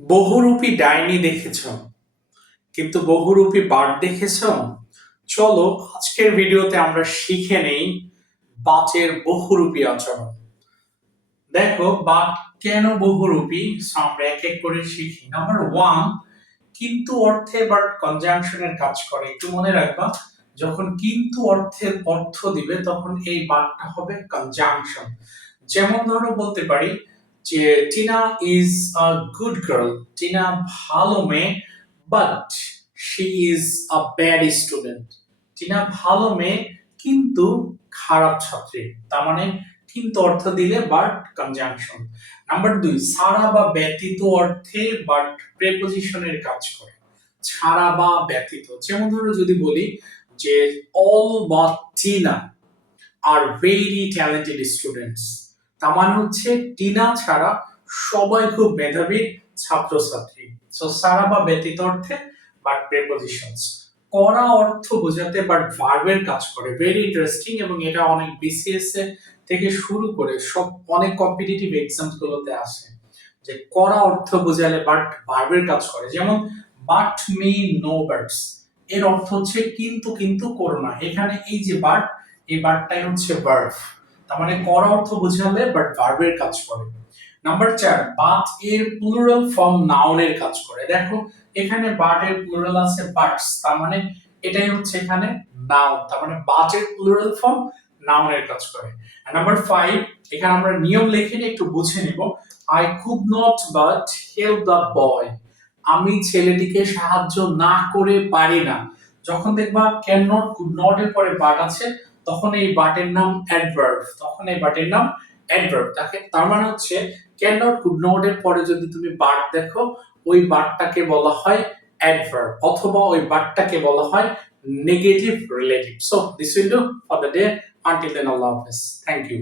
বহুরূপী ডাইনি দেখেছ, কিন্তু বহুরূপী বার্ড দেখেছ? চলো, আজকের ভিডিওতে আমরা শিখে নেই বাচের বহুরূপী আচরণ। দেখো বাট কেন বহুরূপী? আমরা এক এক করে শিখি। নাম্বার ওয়ান কিন্তু অর্থে বাট কনজাংশনের কাজ করে। একটু মনে রাখবা, যখন কিন্তু অর্থের অর্থ দিবে, তখন এই বাটটা হবে কনজাংশন যেমন ধরো বলতে পারি যে Tina is a good girl Tina ভালো মেয়ে but she is a bad student Tina ভালো মেয়ে, কিন্তু খারাপ ছাত্রী। তার মানে কিন্তু অর্থ দিলে বাট কনজাংশন নাম্বার দুই ছাড়া বা ব্যতীত অর্থে বাট প্রেপোজিশনের কাজ করে। ছাড়া বা ব্যতীত। যেমন ধরো যদি বলি যে অল বা Tina are very talented students তার মানে হচ্ছে টিনা ছাড়া সবাই খুব মেধাবী ছাত্রছাত্রী। সো সারা বা ব্যতীত অর্থে বাট প্রেপোজিশনস করা অর্থ বোঝাতে বাট ভার্বের কাজ করে। ভেরি ইন্টারেস্টিং এবং এটা অনেক বিসিএস এ থেকে শুরু করে সব অনেক কম্পিটিটিভ এক্সামস গুলোতে আসে। যে করা অর্থ বোঝালে বাট ভার্বের কাজ করে। যেমন বাট মি নো বার্ডস এর অর্থ হচ্ছে কিন্তু কিন্তু করোনা এখানে এই যে বাট এই বাটটাই হচ্ছে ভার্ব তার মানে করা অর্থ বোঝালে বাট ভার্বের কাজ করে। নাম্বার চার বাট এর প্লুরাল ফর্ম নাউনের কাজ করে। দেখো, এখানে বাট এর প্লুরাল আছে বাটস তার মানে এটাই হচ্ছে এখানে নাউন তার মানে বাট এর প্লুরাল ফর্ম নাউনের কাজ করে। নাম্বার ফাইভ এখানে আমরা নিয়ম লিখে একটু বুঝে নিব। I could not but help the boy আমি ছেলেটিকে সাহায্য না করে পারি না। যখন দেখবা ক্যান নট কুড নট এর পরে বাট আছে তখন এই বাটের নাম অ্যাডভার্ব তখন এই বাটের নাম অ্যাডভার্ব তাকে, তার মানে হচ্ছে ক্যান নট কুড নট এর পরে যদি তুমি বাট দেখো, ওই বাটটাকে বলা হয় অ্যাডভার্ব অথবা ওই বাটটাকে বলা হয় negative relative so this will do for the day until then আল্লাহ হাফেজ. Thank you